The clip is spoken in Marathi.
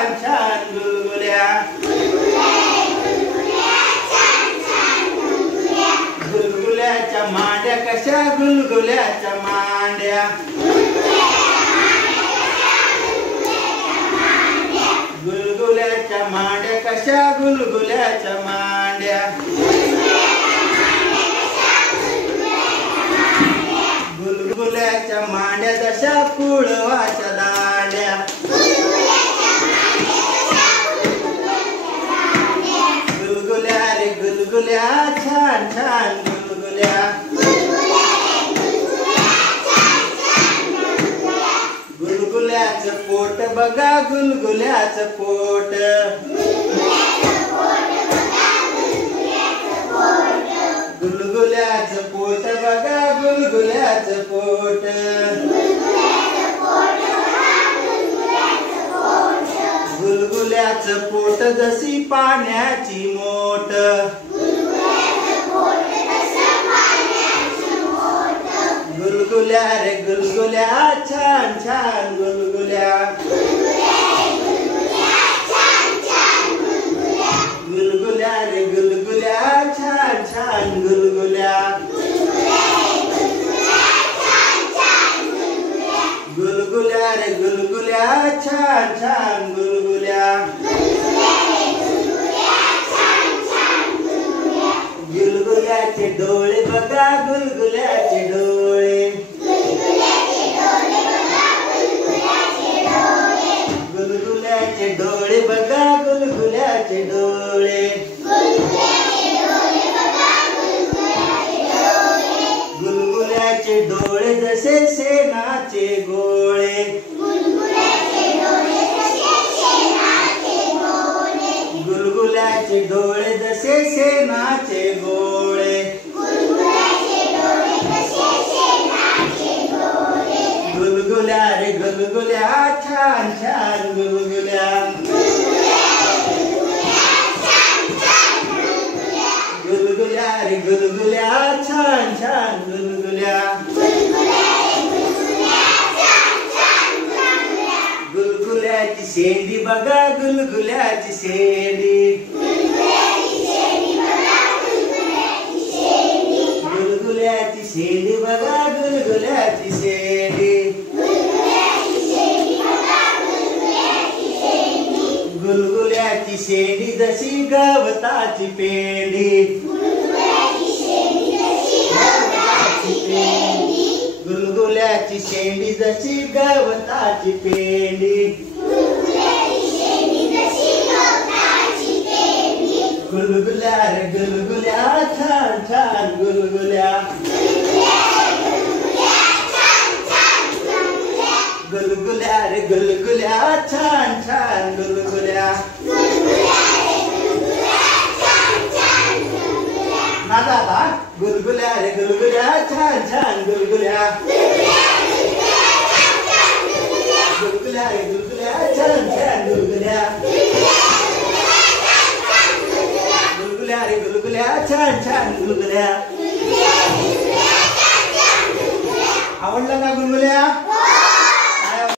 छान छान गुलगुल्या. गुलगुल्याच्या मांड्या कशा गुलगुल्याच्या मांड्या. गुलगुल्याच्या मांड्या कशा गुलगुल्याच्या मांड्या. गुलगुल्याच्या मांड्या जशा कुळवाच्या दांड्या. गुलगुल्या रे गुलगुल्या छान छान गुलगुल्या. गुलगुल्याचं पोट बघा गुलगुल्याचं पोट. गुलगुल्याचं पोट बघा गुलगुल्याचं पोट. गुलगुल्याचं पोट जशी पाण्याची मोठ. गुलगुल्या रे गुलगुल्या छान छान गुलगुल्या. गुलगुल्या रे गुलगुल्या छान छान गुलगुल्या. गुलगुल्या रे गुलगुल्या छान छान गुलगुल्या. गुलगुल्याचे डोळे बघा गुलगुल्याचे डोळे. गुलगुल्याचे डोळे बघा गुलगुल्याचे डोळे. गुलगुल्याचे डोळे जसे शेणाचे गोळे. गुलगुल्याचे डोळे जसे शेणाचे गोळे. गुलगुल्या रे गुलगुल्या छान छान गुलगुल्या. गुलगुल्या रे गुलगुल्या छान छान गुलगुल्या. गुलगुल्याची शेंडी बघा गुलगुल्याची शेंडी. गुलगुल्याची शेंडी बघा गुलगुल्याची शेंडी. गुलगुल्याची शेंडी जशी गवताची पेंडी. गुलगुल्याची शेंडी जशी गवताची पेंडी. गुलगुल्या रे गुलगुल्या छान छान गुलगुल्या. गुलगुल्या रे गुलगुल्या छान छान गुलगुल्या. ना दादा गुलगुल्या रे गुलगुल्या छान छान गुलगुल्या. गुलगुल्या रे गुलगुल्या छान छान गुलगुल्या. गुलगुल्या रे गुलगुल्या छान छान गुलगुल्या. आवडला का गुलगुल्या?